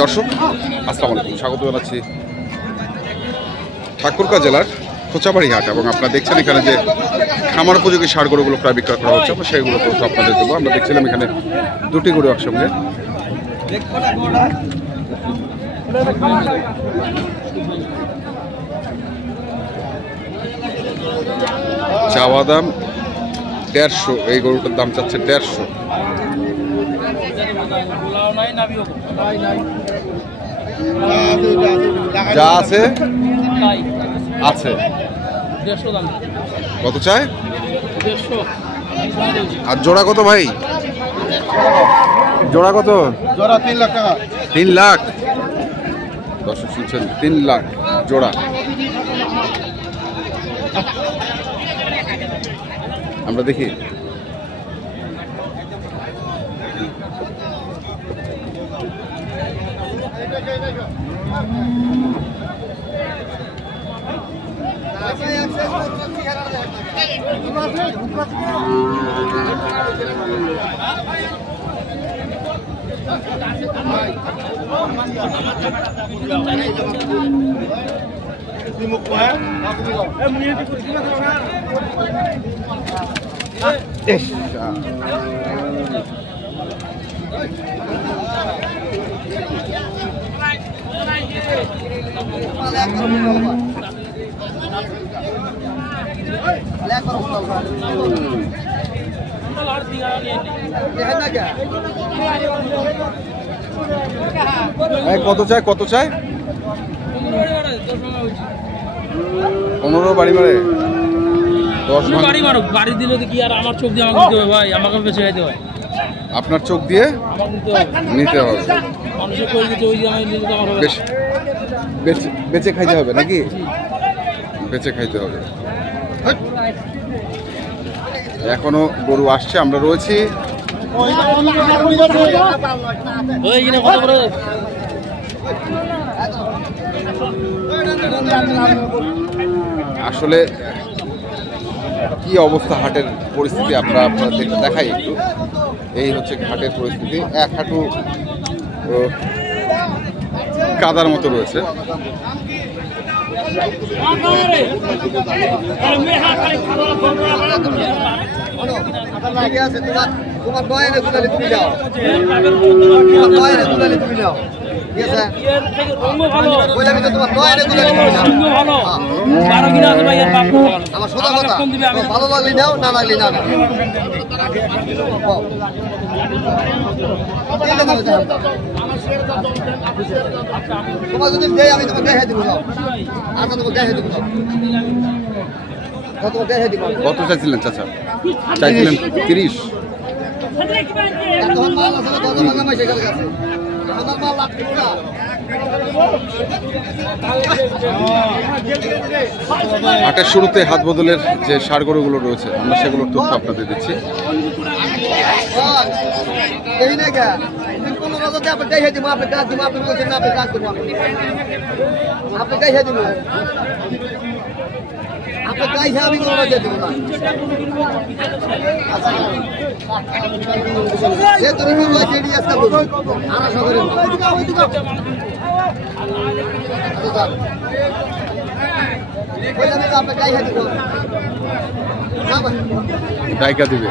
দর্শক আসসালামু আলাইকুম, স্বাগত জানাচ্ছি ঠাকুরগাঁও জেলার খোঁচাবাড়ি হাট। এবং আপনারা দেখছেন এখানে যে খামার উপযোগী ষাঁড় গরুগুলো প্রায় বিক্রয় করা হচ্ছে, সেইগুলো তথ্য আপনাদের দেবো। আমরা দেখছিলাম এখানে দুটি গরু একসঙ্গে। চাওয়া দাম 150, এই গরুটার দাম চাচ্ছে 150। যা আছে আছে। কত চায়? আর জোড়া কত ভাই? জোড়া কত? জোড়া 3 লাখ টাকা। 3 লাখ। দর্শক শুনছেন, 3 লাখ জোড়া। আমরা দেখি কত চায়? কত চায়? 15 বাড়ি মারে। 10 বাড়ি মারো, বাড়ি দিলে কি আর আমার চোখ দিয়ে আমাকে দিতে হবে ভাই? আমাকে বেঁচে খাইতে হয়। আপনার চোখ দিয়ে নিতে হবে। মানুষের করে দিতে ওই আমি নিতে আমার হবে। বেঁচে খাইতে হবে নাকি? বেঁচে খাইতে হবে। এখনো গরু আসছে, আমরা রয়েছি। আসলে কি অবস্থা হাটের পরিস্থিতি আমরা আপনাদের দেখাই একটু। এই হচ্ছে হাটের পরিস্থিতি। এক হাঁটু কাদার মতো রয়েছে। ভালো লাগলে নাও, না লাগলে না। তোমার যদি দেয় আমি তোমাকে দেখে দিব। আচ্ছা, তোমাকে দেখে দিব। কত চাইছিলেন চাচা? চাইছিলেন 30। হাটের শুরুতে হাত বদলের যে ষাঁড় গরুগুলো রয়েছে, আমরা সেগুলোর তথ্য আপনাদের দিচ্ছি। ডাইকা দিবে।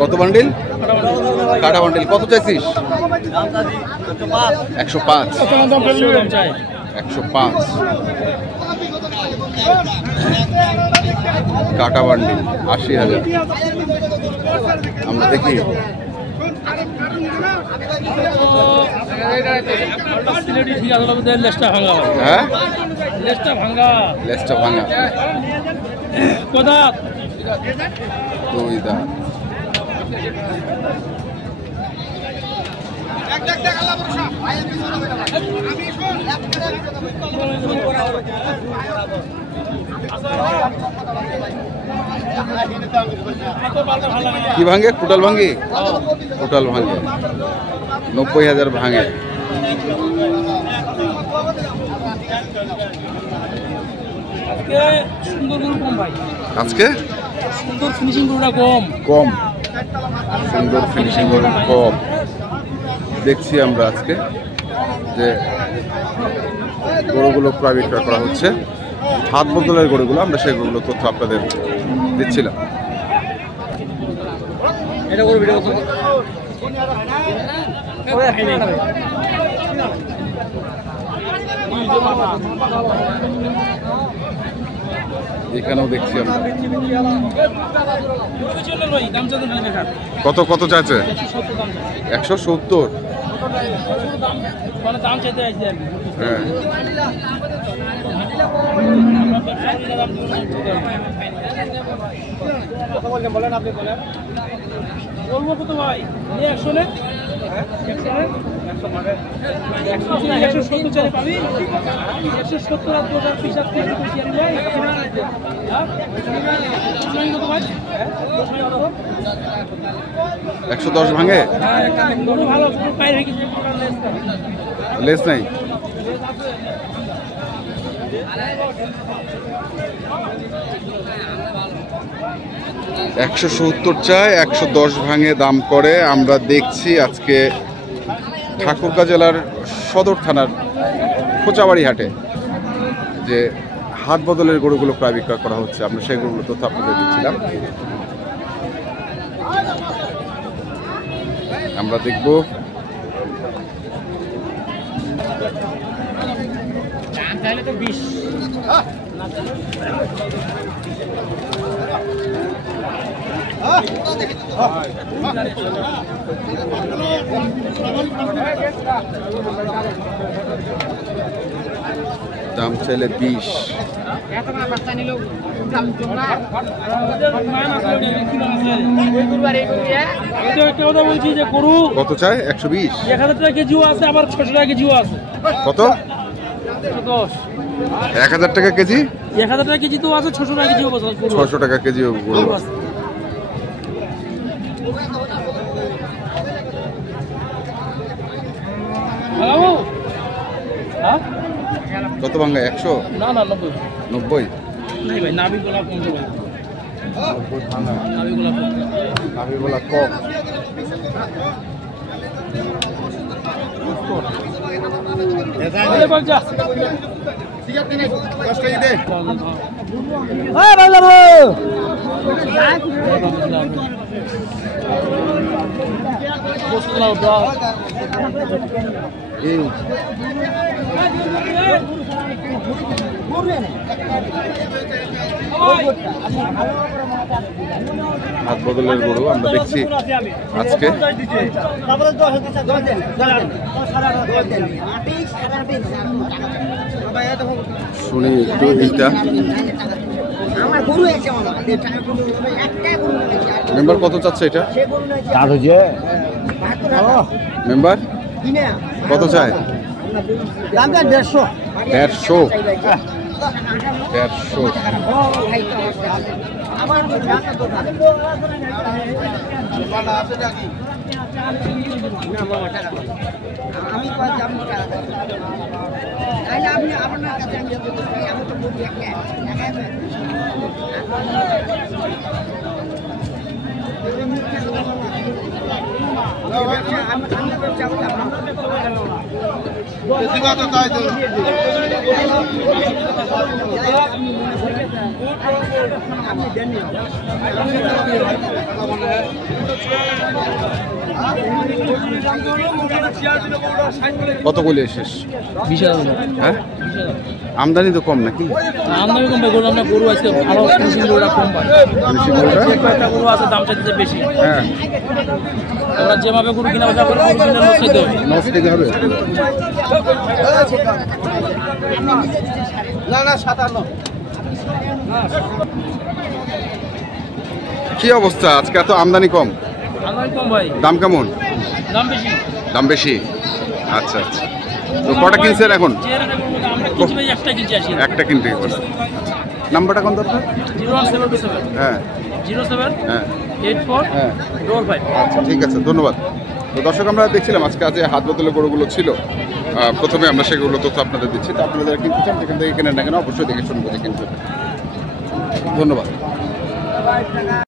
কত বান্ডিল? কাটা বান্ডিল কত চাইছিস? 105। 105 কাটা বান্ডিল 80,000। আমরা দেখি হ্যাঁ, লেজটা ভাঙা। দুই দাঁত। কি ভাঙে? কুটাল ভাঙি? কুটাল ভাঙে 90,000 ভাঙে। আজকে সুন্দর গরু কম ভাই, আজকে সুন্দর ফিনিশিং গরুটা কম। কম, সুন্দর ফিনিশিং গরু কম দেখছি আমরা আজকে যে গরুগুলো প্রায় বিক্রয় করা হচ্ছে। হাত বদলের গরুগুলো, আমরা সেই গরুগুলো তথ্য আপনাদের দিচ্ছিলাম। এটা গরু ভিডিও করতে এখানেও দেখছি আমরা। ভাই দাম চাতে ভাই দেখা কত কত চাইছে? 170। মানে দাম চাইতে আসছে আর কি। হ্যাঁ, বলেন আপনি বলেন। বলবো কত ভাই? 100 নে 170 চাই পাবি। 170 আর 2000 পিস আছে তুই কি আনি ভাই? 110 ভাঙে? গরু ভালো গরু পাই রেখেছে লেস নাই। $170 চায়, 110 ভাঙে দাম করে। আমরা দেখছি আজকে ঠাকুরগাঁ জেলার সদর থানার খোঁচাবাড়ি হাটে যে হাত বদলের গরুগুলো প্রায় বিক্রয় করা হচ্ছে। আমরা সেই গরুগুলো তথ্য আপনাদের দিচ্ছিলাম। আমরা দেখব তাহলে তো 20 দাম চাইলে 20। বলছি যে গরু কত চায়? 120। 1000 টাকা কেজিও আছে, আবার 600 টাকা কেজিও আছে। কত? 110। 1000 টাকা কেজি? 1000 টাকা কেজি তো আছে, 600 টাকা কেজিও আছে। 600 টাকা কেজি গরু আছে। হ্যালো হ্যাঁ কত ভাঙা? 100? না না 90 90? নাই ভাই, নাবিগুলা কমছে ভাই। 90 ভাঙা, নাবিগুলা কম। নাবিগুলা কম। আরে বাচ্চা এই ভাই যাবো এই হাত বদলের গরু আমরা দেখছি আজকে। শুনি একটু এইটা মেম্বার কত চাচ্ছে এটা? মেম্বার কত চায়? 150 150। আমি আপনি আপনার কাছে আমি তো বলি কত বলে শেষ? 20,000। হ্যাঁ, আমদানি তো কম নাকি? আমদানি কম ভাই, গরু আমরা গরু আছে ভালো, ফিনিশিং গরুটা কম ভাই। ফিনিশিং গরুটা? কয়েকটা গরু আছে দাম চাইতে বেশি। হ্যাঁ, আমরা যেভাবে গরু কিনা বেচা করে গরু কিনা লস হইতে হবে। নস থেকে হবে। না না 57 কি অবস্থা আজকে? এত আমদানি কম, আমদানি কম ভাই, দাম কেমন? দাম বেশি। দাম বেশি? আচ্ছা আচ্ছা। তো কটা কিনছেন এখন? আমরা কিনছি ভাই, একটা কিনছি আসি। একটা কিনতে পারছেন। নাম্বারটা কোন দরকার? 01727 হ্যাঁ 07 হ্যাঁ 84 হ্যাঁ। 55। আচ্ছা ঠিক আছে, ধন্যবাদ। তো দর্শক, আমরা দেখছিলাম আজকে হাত বদলের গরুগুলো ছিল প্রথমে আমরা সেগুলো তথ্য আপনাদের দিচ্ছি। তো আপনারা যারা কিনতে চান যেখান থেকে কেনেন না কেন অবশ্যই দেখে শুনে বুঝে কিনতে হবে। ধন্যবাদ।